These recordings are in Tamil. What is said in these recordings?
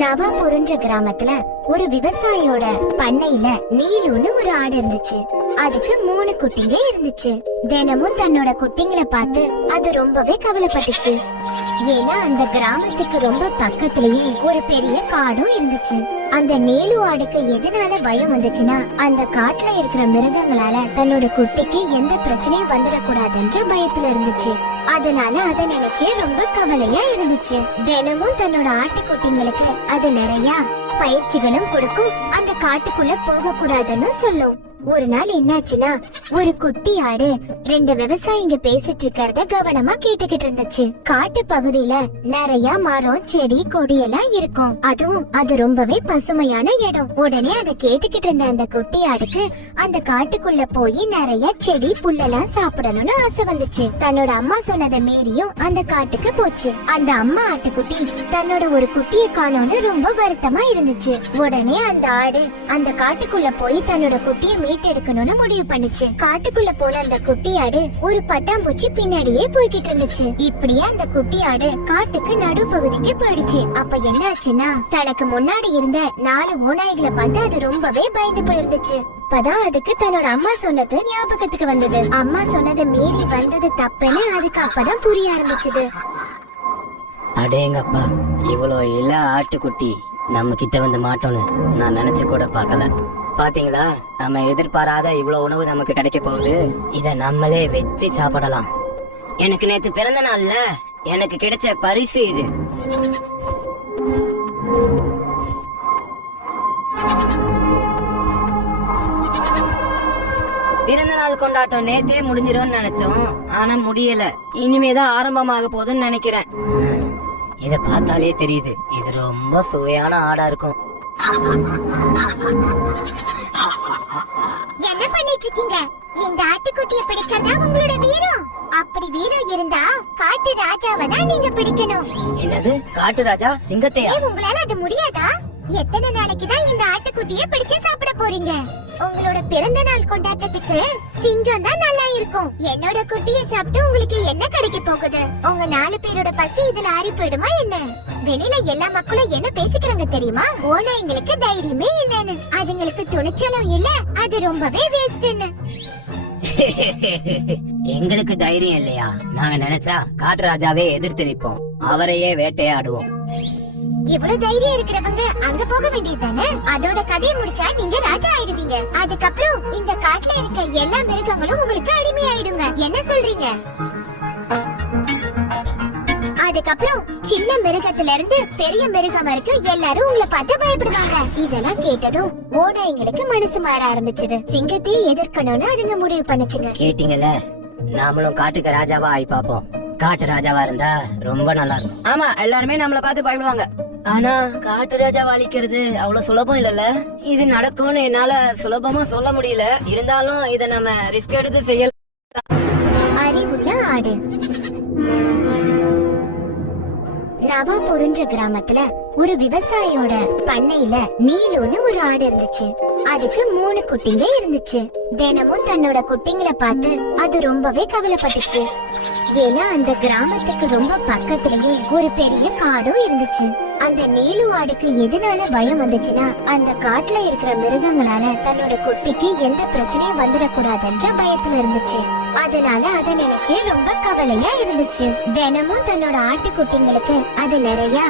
நவாபுரன்ற கிராமத்துல ஒரு விவசாயியோட பண்ணையில நீலுன்னு ஒரு ஆடு இருந்துச்சு. அதுக்கு 3 குட்டிங்க இருந்துச்சு. தினமும் தன்னோட குட்டிங்களை பார்த்து அது ரொம்பவே கவலைப்பட்டுச்சு. ஏன்னா அந்த கிராமத்துக்கு ரொம்ப பக்கத்திலேயே ஒரு பெரிய காடும் இருந்துச்சு. அந்த நீலு ஆடுக்கு எதனால பயம் வந்துச்சுன்னா, அந்த காட்டுல இருக்கிற மிருகங்களால தன்னோட குட்டிக்கு எந்த பிரச்சனையும் வந்துடக்கூடாதுன்ற பயத்துல இருந்துச்சு. அதனால அத நினைச்சு ரொம்ப கவலையா இருந்துச்சு. தினமும் தன்னோட ஆட்டுக்குட்டிங்களுக்கு அது நிறைய பயிற்சிகளும் கொடுக்கும். அந்த காட்டுக்குள்ள போக கூடாதுன்னு சொல்லும். ஒரு நாள் என்னாச்சுன்னா, ஒரு குட்டி ஆடு 2 விவசாயிங்க பேசிட்டு இருக்கிறத கவனமா கேட்டுக்கிட்டு இருந்துச்சு. காட்டு பகுதியில நிறைய மரம், செடி, கொடி எல்லாம் இருக்கும். அதுவும் அது ரொம்பவே பசுமையான இடம். உடனே அதை கேட்டுக்கிட்டு இருந்த அந்த குட்டி ஆடுக்கு அந்த காட்டுக்குள்ள போய் நிறைய செடி, புல்லெல்லாம் சாப்பிடணும்னு ஆசை வந்துச்சு. தன்னோட அம்மா சொன்னதை மீறியும் அந்த காட்டுக்கு போச்சு. அந்த அம்மா ஆட்டுக்குட்டி தன்னோட ஒரு குட்டிய காணோம்னு ரொம்ப வருத்தமா இருந்துச்சு. உடனே அந்த ஆடு அந்த காட்டுக்குள்ள போய் தன்னோட குட்டிய மீட்டெடுக்கணும்னு முடிவு பண்ணுச்சு. காட்டுக்குள்ள போன அந்த குட்டி ஆடு ஒரு பட்டாம்பூச்சி பின்னாடியே போய்கிட்டு இருந்துச்சு. இப்படியே அந்த குட்டி ஆடு காட்டுக்கு நடுப்பகுதிக்கு போயிடுச்சு. அப்ப என்ன ஆச்சுன்னா, தனக்கு முன்னாடி இருந்த 4 ஓநாய்களை பார்த்து அது ரொம்பவே பயந்து போயிருந்துச்சு. அப்பதான் அதுக்கு தன்னோட அம்மா சொன்னது ஞாபகத்துக்கு வந்தது. அம்மா சொன்னதை மீறி வந்தது தப்புன்னு அதுக்கு அப்பதான் புரிய ஆரம்பிச்சது. அடேங்கப்பா, இவ்வளோ இல்ல ஆட்டுக்குட்டி நம்ம கிட்ட வந்து மாட்டோன்னு நான் நினைச்சு கூட பார்க்கல. பாத்தீங்களா, நம்ம எதிர்பாராத இவ்வளவு உணவு நமக்கு கிடைக்க போகுது. இத நம்மளே வச்சு சாப்பிடலாம். எனக்கு நேத்து பிறந்த நாள்ல எனக்கு கிடைச்ச பரிசு இது. பிறந்த நாள் கொண்டாட்டம் நேத்தே முடிஞ்சிரும்னு நினைச்சோம், ஆனா முடியல. இனிமேதான் ஆரம்பமாக போகுதுன்னு நினைக்கிறேன். இத பார்த்தாலே தெரியுது, இது ரொம்ப சுவையான ஆடா இருக்கும். என்ன பண்ணிட்டு இருக்கீங்க? இந்த ஆட்டுக்குட்டியை பிடிக்கிறதா உங்களோட வீரம்? அப்படி வீரம் இருந்தா காட்டு ராஜாவை தான் நீங்க பிடிக்கணும். என்னது, காட்டு ராஜா சிங்கத்தையா? உங்களால அது முடியாதா? எத்தனை நாளைக்கு தான் இந்த ஆட்டுக்குட்டியை பிடிச்சு சாப்பிட போறீங்க? உங்களோட பிறந்த நாள் கொண்டாட்டத்துக்கு சிங்கம் தான் நல்லா இருக்கும். என்னோட குட்டியை சாப்பிட்டு உங்களுக்கு என்ன கிடைக்க போகுது? உங்க 4 பேரோட பசி இதுல ஆறி போயிடுமா என்ன? வெளியில எல்லா மக்களும் என்ன பேசிக்கிறாங்க தெரியுமா? ஓநாய்ங்களுக்கு தைரியமே இல்லன்னு, அதுங்களுக்கு துணிச்சலும் இல்ல, அது ரொம்பவே வேஸ்ட்னு. எங்களுக்கு தைரியம் இல்லையா? நாங்க நினைச்சா காட்டு ராஜாவே எதிர்த்து நிப்போம், அவரையே வேட்டையாடுவோம். இவ்வளவு தைரியம் இருக்கிறவங்க அங்க போக வேண்டியதுதானே? அதோட கதையை முடிச்சா நீங்க ராஜா ஆயிடுவீங்க. அதுக்கப்புறம் இந்த காட்டுல இருக்க எல்லா மிருகங்களும் உங்களுக்கு அடிமை ஆயிடுங்க. என்ன சொல்றீங்க? அதுக்கப்புறம் சின்ன மிருகத்துல இருந்து பெரிய மிருகம் வரைக்கும் எல்லாரும் உங்களை பார்த்து பயப்படுவாங்க. இதெல்லாம் கேட்டதும் ஓநாய்ங்களுக்கு மனசு மாற ஆரம்பிச்சது. சிங்கத்தை எதிர்க்கணும்னு அதுங்க முடிவு பண்ணுச்சுங்க. கேட்டீங்கல்ல, நாமளும் காட்டுக்கு ராஜாவா ஆயி பாப்போம். காட்டு ராஜாவா இருந்தா ரொம்ப நல்லா இருக்கும். ஆமா, எல்லாருமே நம்மள பார்த்து பயப்படுவாங்க. ஆனா காட்டு ராஜாவா அழிக்கிறது அவ்வளவு சுலபம் இல்லல்ல. இது நடக்கும்னு என்னால சுலபமா சொல்ல முடியல. இருந்தாலும் இத நம்ம ரிஸ்க் எடுத்து செய்யலாம். அறிவுள்ள ஆடு. நவாபுரன்ற கிராமத்துல ஒரு விவசாயியோட பண்ணையில நீலுன்னு ஒரு ஆடு இருந்துச்சு. அதுக்கு 3 குட்டிங்க இருந்துச்சு. தினமும் தன்னோட குட்டிங்களை பார்த்து அது ரொம்பவே கவலைப்பட்டுச்சு. ஏன்னா அந்த கிராமத்துக்கு ரொம்ப பக்கத்திலேயே ஒரு பெரிய காடும் இருந்துச்சு. அந்த நீலு ஆடுக்கு எதனால பயம் வந்துச்சுன்னா, அந்த காட்டுல இருக்கிற மிருகங்களால தன்னோட குட்டிக்கு எந்த பிரச்சனையும் வந்துடக்கூடாதுன்ற பயத்துல இருந்துச்சு. அதனால அத நினைச்சு ரொம்ப கவலையா இருந்துச்சு. தினமும் தன்னோட ஆட்டுக்குட்டிங்களுக்கு அது நிறைய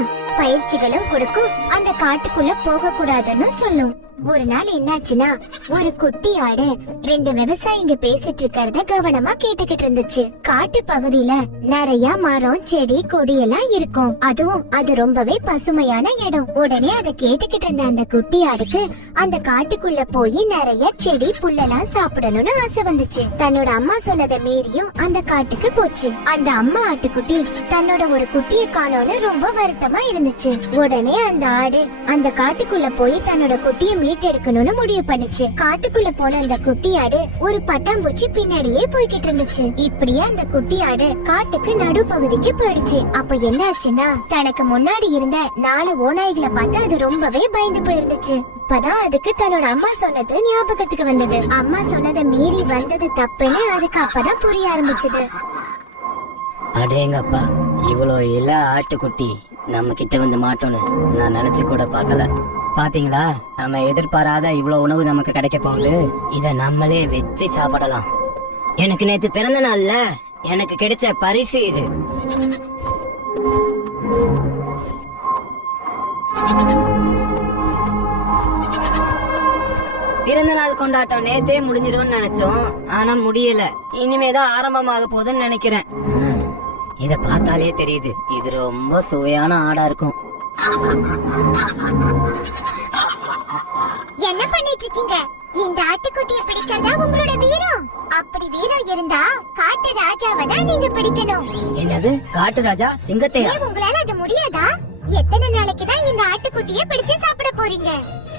பயிற்சிகளும் கொடுக்கும். அந்த காட்டுக்குள்ள போக கூடாதுன்னு சொல்லும். ஒரு நாள் என்னாச்சுன்னா, ஒரு குட்டி ஆடு 2 விவசாயிங்க பேசிட்டு இருக்கிறத கவனமா கேட்டுக்கிட்டு இருந்துச்சு. காட்டு பகுதியில நிறைய மரம், செடி, கொடி எல்லாம் இருக்கும். அதுவும் அது ரொம்பவே பசுமையான இடம். உடனே அதை கேட்டுக்கிட்டு இருந்த அந்த குட்டி ஆடுக்கு அந்த காட்டுக்குள்ள போய் நிறைய செடி, புல்லெல்லாம் சாப்பிடணும்னு ஆசை வந்துச்சு. தன்னோட அம்மா சொன்னதை மீறியும் அந்த காட்டுக்கு போச்சு. அந்த அம்மா ஆட்டுக்குட்டி தன்னோட ஒரு குட்டியை காணோம்னு ரொம்ப வருத்தமா இருந்துச்சு. உடனே அந்த ஆடு அந்த காட்டுக்குள்ள போய் தன்னோட குட்டியை மீட்டெடுக்கணும்னு முடிவு பண்ணுச்சு. காட்டுக்குள்ள போன அந்த குட்டி ஆடு ஒரு பட்டாம்பூச்சி பின்னாடியே போய்கிட்டு இருந்துச்சு. இப்படியே அந்த குட்டி ஆடு காட்டுக்கு நடுப்பகுதிக்கு போயிடுச்சு. அப்ப என்ன ஆச்சுன்னா, தனக்கு முன்னாடி இருந்த 4 ஓநாய்களை பார்த்து அது ரொம்பவே பயந்து போயிருந்துச்சு. அப்பதான் அதுக்கு தன்னோட அம்மா சொன்னது ஞாபகத்துக்கு வந்தது. அம்மா சொன்னதை மீறி வந்தது தப்புன்னு அதுக்கு அப்பதான் புரிய ஆரம்பிச்சது. அடேங்கப்பா, இவ்வளோ இல்ல ஆட்டுக்குட்டி நம்ம கிட்ட வந்து மாட்டோன்னு நான் நினைச்சு கூட பார்க்கல. பாத்தீங்களா, நம்ம எதிர்பாராத இவ்வளவு உணவு நமக்கு கிடைக்க போகுது. இத நம்மளே வச்சு சாப்பிடலாம். எனக்கு நேத்து பிறந்த நாள்ல எனக்கு கிடைச்ச பரிசு இது. பிறந்த நாள் கொண்டாட்டம் நேத்தே முடிஞ்சிரும்னு நினைச்சோம், ஆனா முடியல. இனிமேதான் ஆரம்பமாக போகுதுன்னு நினைக்கிறேன். இத பார்த்தாலே தெரியுது, இது ரொம்ப சுவையான ஆடா இருக்கும். என்ன பண்ணிட்டு இருக்கீங்க? இந்த ஆட்டுக்குட்டியை பிடிக்கிறதா உங்களோட வீரம்? அப்படி வீரம் இருந்தா காட்டு ராஜாவை தான் நீங்க பிடிக்கணும். என்னது, காட்டு ராஜா சிங்கத்தையா? ஏன் உங்களால அது முடியாதா? எத்தனை நாளைக்கு தான் இந்த ஆட்டுக்குட்டியை பிடிச்சு சாப்பிட போறீங்க?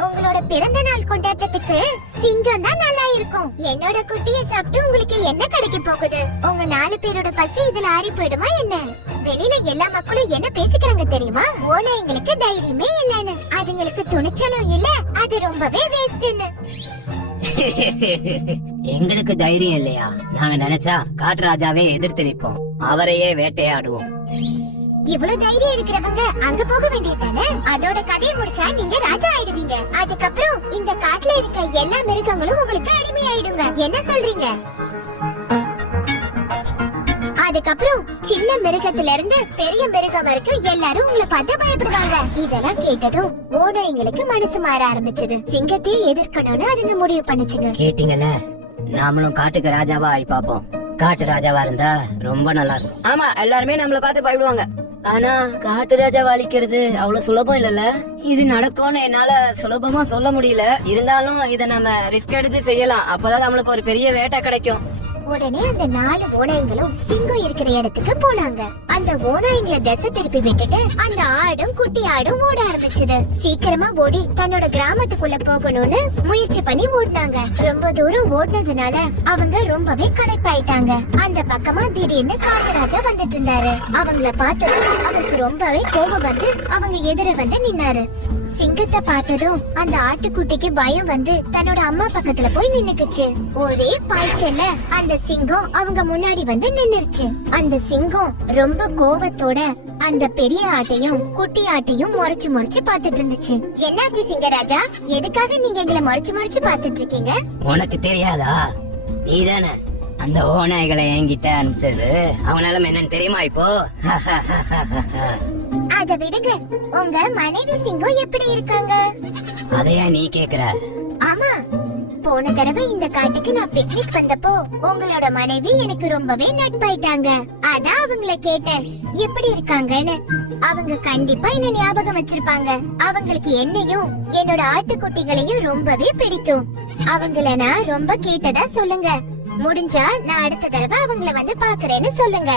உங்களோட பிறந்த நாள் கொண்டாட்டத்துக்கு சிங்கம் தான் நல்லா இருக்கும். என்னோட குட்டியை சாப்பிட்டு உங்களுக்கு என்ன கிடைக்க போகுது? உங்க 4 பேரோட பசி இதுல ஆறி போயிடுமா என்ன? வெளியில எல்லா மக்களும் என்ன பேசிக்கிறாங்க தெரியுமா? ஓநாய்ங்களுக்கு தைரியமே இல்லன்னு, அதுங்களுக்கு துணிச்சலும் இல்ல, அது ரொம்பவே வேஸ்ட்னு. எங்களுக்கு தைரியம் இல்லையா? நாங்க நினைச்சா காட்டு ராஜாவே எதிர்த்து நிப்போம், அவரையே வேட்டையாடுவோம். இவ்வளவு தைரியம் இருக்கிறவங்க அங்க போக வேண்டியதானே? அதோட கதையை முடிச்சா நீங்க ராஜா ஆயிடுவீங்க. அதுக்கப்புறம் இந்த காட்டுல இருக்க எல்லா மிருகங்களும் உங்களுக்கு அடிமை ஆயிடுங்க. என்ன சொல்றீங்க? அதுக்கப்புறம் சின்ன மிருகத்துல இருந்து பெரிய மிருகம் வரைக்கும் எல்லாரும் உங்களை பார்த்து பயப்படுவாங்க. இதெல்லாம் கேட்டதும் ஓநாய்ங்களுக்கு மனசு மாற ஆரம்பிச்சது. சிங்கத்தையே எதிர்க்கணும்னு அதுங்க முடிவு பண்ணுச்சுங்க. கேட்டீங்கல்ல, நாமளும் காட்டுக்கு ராஜாவா ஆகி பாப்போம். காட்டு ராஜாவா இருந்தா ரொம்ப நல்லா இருக்கும். ஆமா, எல்லாருமே நம்மள பார்த்து பயப்படுவாங்க. ஆனா காட்டு ராஜாவா அழிக்கிறது அவ்வளவு சுலபம் இல்லல்ல. இது நடக்கும்னு என்னால சுலபமா சொல்ல முடியல. இருந்தாலும் இத நம்ம ரிஸ்க் எடுத்து செய்யலாம். அப்பதான் நம்மளுக்கு ஒரு பெரிய வேட்டை கிடைக்கும். உடனே அந்த 4 ஓநாய்களும் சிங்கம் இருக்கிற இடத்துக்கு போனாங்க. அந்த ஓநாய்களை திசை திருப்பி விட்டுட்டு அந்த ஆடும் குட்டி ஆடும் ஓட ஆரம்பிச்சது. சீக்கிரமா ஓடி தன்னோட கிராமத்துக்குள்ள போகணும்னு முயற்சி பண்ணி ஓடினாங்க. ரொம்ப தூரம் ஓடினதுனால அவங்க ரொம்பவே களைப்பாயிட்டாங்க. அந்த பக்கமா திடீர்னு காட்டுராஜா வந்துட்டு இருந்தாரு. அவங்கள பார்த்ததும் அவருக்கு ரொம்பவே கோபம் வந்து அவங்க எதிர வந்து நின்னாரு. சிங்கத்தை பார்த்ததும் அந்த ஆட்டுக்குட்டிக்கு பயம் வந்து தன்னோட அம்மா பக்கத்துல போய் நின்னுக்குச்சு. ஒரே பாய்ச்சல்ல அந்த சிங்கம் அவங்க முன்னாடி வந்து நின்னுருச்சு. அந்த சிங்கம் ரொம்ப கோபத்தோட அந்த பெரிய ஆட்டையும் குட்டி ஆட்டையும் முறைச்சு முறைச்சு பாத்துட்டு இருந்துச்சு. என்னாச்சு சிங்கராஜா? எதுக்காக நீங்க எங்களை முறைச்சு முறைச்சு பாத்துட்டு இருக்கீங்க? உனக்கு தெரியாதா? நீதானே அந்த ஓநாய்களை என்கிட்ட அனுப்பிச்சது. அவனால என்னன்னு தெரியுமா இப்போ? அத விடுங்க, உங்க மனைவி சிங்கம் எப்படி இருக்காங்க? அதையா நீ கேக்குற? ஆமா, போன தடவை இந்த காட்டுக்கு நான் பிக்னிக் வந்தப்போ உங்களோட மனைவி எனக்கு ரொம்பவே நட்பாயிட்டாங்க. அதான் அவங்கள கேட்டேன் எப்படி இருக்காங்கன்னு. அவங்க கண்டிப்பா என்ன ஞாபகம் வச்சிருப்பாங்க. அவங்களுக்கு என்னையும் என்னோட ஆட்டுக்குட்டிகளையும் ரொம்பவே பிடிக்கும். அவங்கள நான் ரொம்ப கேட்டதா சொல்லுங்க. முடிஞ்சா நான் அடுத்த தடவை அவங்கள வந்து பாக்குறேன்னு சொல்லுங்க.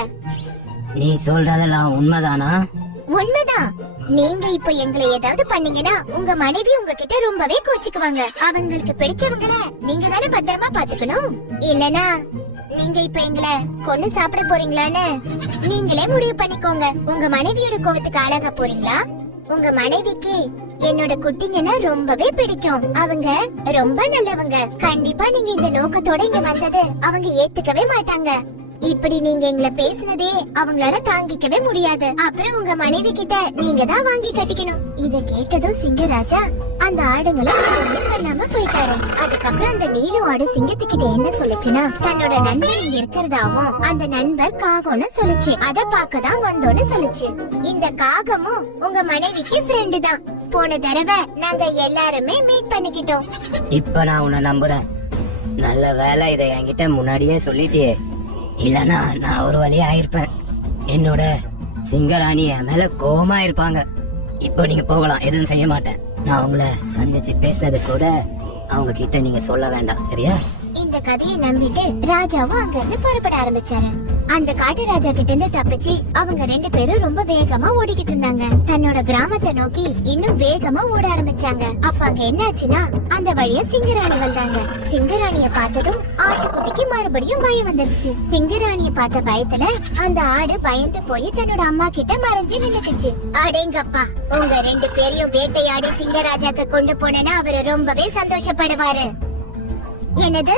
நீ சொல்றதெல்லாம் உண்மைதானா? உண்மைதான். நீங்க இப்ப எங்களை ஏதாவது பண்ணீங்கன்னா உங்க மனைவி உங்ககிட்ட ரொம்பவே கோச்சிக்குவாங்க. அவங்களுக்கு பிடிச்சவங்கள நீங்க தானே பத்திரமா பாத்துக்கணும். இல்லனா நீங்க இப்ப எங்களை கொன்னு சாப்பிட போறீங்களான்னு நீங்களே முடிவு பண்ணிக்கோங்க. உங்க மனைவியோட கோவத்துக்கு ஆளாக போறீங்களா? உங்க மனைவிக்கு என்னோட குட்டிங்கன்னா ரொம்பவே பிடிக்கும். அவங்க ரொம்ப நல்லவங்க. கண்டிப்பா நீங்க இந்த நோக்கத்தோட இங்க வந்தது அவங்க ஏத்துக்கவே மாட்டாங்க. இப்படி நீங்க எங்களை பேசினதே அவங்களால தாங்கிக்கவே முடியாது. அப்புறம் உங்க மனைவி கிட்ட நீங்க தான் வாங்கி கட்டிக்கணும். இத கேட்டதும் சிங்கராஜா அந்த ஆடுங்களை ஒண்ணும் பண்ணாம போயிட்டாரு. அதுக்கப்புறம் அந்த நீலு ஆடு சிங்கத்துக்கிட்ட என்ன சொல்லுச்சுன்னா, தன்னோட நண்பர் இங்க இருக்கிறதாவும் அந்த நண்பர் காகம்னு சொல்லுச்சு. அத பாக்கதான் வந்தோன்னு சொல்லுச்சு. இந்த காகமும் உங்க மனைவிக்கு ஃப்ரெண்டு தான். போன தடவை நாங்க எல்லாருமே மீட் பண்ணிக்கிட்டோம். இப்ப நான் உன்னை நம்புறேன். நல்ல வேலை இதை என்கிட்ட முன்னாடியே சொல்லிட்டியே, இல்லனா நான் ஒரு வழியா ஆயிருப்பேன். என்னோட சிங்கராணி என் மேல கோவமா இருப்பாங்க. இப்போ நீங்க போகலாம், எதுவும் செய்ய மாட்டேன். நான் உங்களை சந்திச்சு பேசினது கூட அவங்க கிட்ட நீங்க சொல்ல வேண்டாம், சரியா? இந்த கதையை நம்பிட்டு ராஜாவும் அங்க இருந்து புறப்பட ஆரம்பிச்சாரு. அந்த காட்டு ராஜா கிட்ட இருந்து தப்பிச்சு அவங்க 2 பேரும் ரொம்ப வேகமா ஓடிக்கிட்டு இருந்தாங்க. தன்னோட கிராமத்தை நோக்கி இன்னும் வேகமா ஓட ஆரம்பிச்சாங்க. அப்ப அங்க என்னாச்சுன்னா, அந்த வழியா சிங்கராணி வந்தாங்க. சிங்கராணிய பார்த்ததும் ஆட்டுக்குட்டிக்கு மறுபடியும் பயம் வந்துருச்சு. சிங்கராணிய பார்த்த பயத்துல அந்த ஆடு பயந்து போய் தன்னோட அம்மா கிட்ட மறைஞ்சு நின்னுக்குச்சு. அடேங்கப்பா, உங்க 2 பேரையும் வேட்டையாடி சிங்கராஜாக்கு கொண்டு போனேன்னா அவரு ரொம்பவே சந்தோஷப்படுவாரு. என்னது,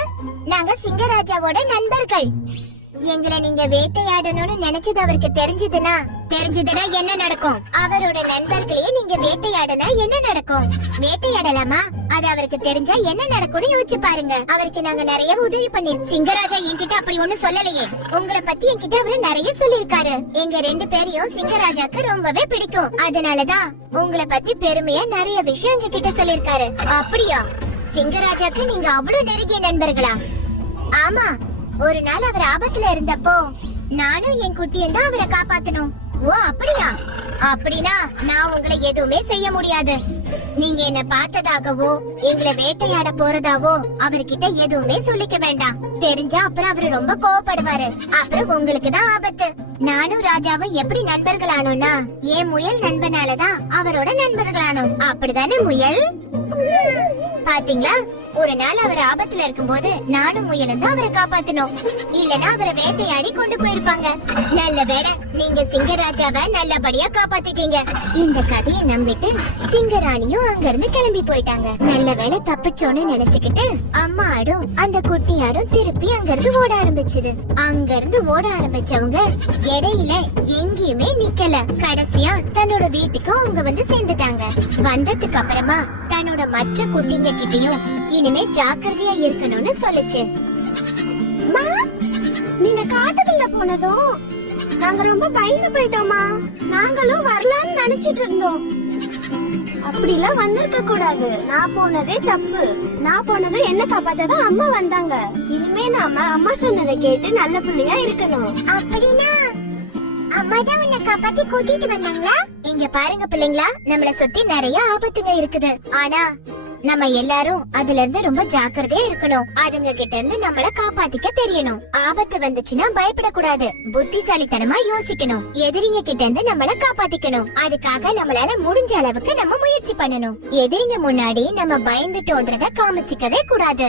நாங்க சிங்கராஜாவோட நண்பர்கள்? எங்களை நீங்க வேட்டையாடணும்னு நினைச்சது அவருக்கு தெரிஞ்சதுன்னா என்ன நடக்கும்? அவரோட நண்பர்களையே நீங்க வேட்டையாடனா என்ன நடக்கும்? வேட்டையாடலாமா? அது அவருக்கு தெரிஞ்சா என்ன நடக்கும்னு யோசிச்சு பாருங்க. அவருக்கு நாங்க நிறைய உதவி பண்ணிருக்கோம். சிங்கராஜா என்கிட்ட அப்படி ஒண்ணு சொல்லலையே. உங்களை பத்தி என்கிட்ட அவரு நிறைய சொல்லிருக்காரு. எங்க 2 பேரையும் சிங்கராஜாக்கு ரொம்பவே பிடிக்கும். அதனாலதான் உங்களை பத்தி பெருமையா நிறைய விஷயம் எங்க கிட்ட சொல்லிருக்காரு. அப்படியா? சிங்கராஜாக்கு நீங்க அவ்வளவு நெருங்கிய நண்பர்களா? ஆமா, ஒரு நாள் அவர் ஆபத்துல இருந்தப்போ நானும் என் குட்டியும் தான் அவரை காப்பாத்தணும். ஓ அப்படியா? அப்படின்னா நான் உங்களை எதுவுமே செய்ய முடியாது. நீங்க என்ன பார்த்ததாகவோ எங்களை வேட்டையாட போறதாவோ அவர்கிட்ட எதுவுமே சொல்லிக்க வேண்டாம். தெரிஞ்சா அப்புறம் அவரு ரொம்ப கோவப்படுவாரு. அப்புறம் உங்களுக்கு தான் ஆபத்து. நானும் ராஜாவும் எப்படி நண்பர்களானோம்னா என் முயல் நண்பனாலதான் அவரோட நண்பர்களானோம். அப்படிதானே முயல்? பாத்தீங்களா, ஒரு நாள் அவர் ஆபத்துல இருக்கும்போது நானும் முயலும் தான் அவரை காப்பாத்தணும். இல்லனா அவரை வேட்டையாடி கொண்டு போயிருப்பாங்க. நல்ல வேளை நீங்க சிங்கராஜாவை நல்லபடியா காப்பாத்திட்டீங்க. இந்த கதையை நம்பிட்டு சிங்கராணியும் அங்க இருந்து கிளம்பி போயிட்டாங்க. நல்ல வேளை தப்பிச்சோன்னு நினைச்சுக்கிட்டு அம்மா ஆடும் அந்த குட்டி ஆடும் திருப்பி அங்க இருந்து ஓட ஆரம்பிச்சது. அங்க இருந்து ஓட ஆரம்பிச்சவங்க இடையில எங்கேயுமே நிக்கல. கடைசியா தன்னோட வீட்டுக்கு அவங்க வந்து சேர்ந்துட்டாங்க. வந்ததுக்கு அப்புறமா தன்னோட மற்ற குட்டிங்க கிட்டயும் இனிமே ஜாக்கிரதையா இருக்கணும்னு சொல்லுச்சு. நீங்க காட்டுக்குள்ள போனதும் நாங்க ரொம்ப பயந்து போயிட்டோமா. நாங்களும் வரலாம்னு நினைச்சிட்டு இருந்தோம். அப்படிலாம் வந்திருக்க கூடாது. நான் போனதே தப்பு. நான் போனது என்ன காப்பாத்ததான் அம்மா வந்தாங்க. இனிமே நாம அம்மா சொன்னதை கேட்டு நல்ல பிள்ளையா இருக்கணும். அப்படின்னா அம்மா தான் உன்னை காப்பாத்தி கூட்டிட்டு வந்தாங்களா? இங்க பாருங்க பிள்ளைங்களா, நம்மள சுத்தி நிறைய ஆபத்துங்க இருக்குது. ஆனா நம்ம எல்லாரும் அதுல இருந்து ரொம்ப ஜாக்கிரதையா இருக்கணும். அதுங்க கிட்ட இருந்து நம்மள காப்பாத்திக்க தெரியணும். ஆபத்து வந்துச்சுன்னா பயப்படக்கூடாது. புத்திசாலித்தனமா யோசிக்கணும். எதிரிங்க கிட்ட இருந்து நம்மள காப்பாத்திக்கணும். அதுக்காக நம்மளால முடிஞ்ச அளவுக்கு நம்ம முயற்சி பண்ணணும். எதிரிங்க முன்னாடி நம்ம பயந்துட்டோன்றத காமிச்சிக்கவே கூடாது.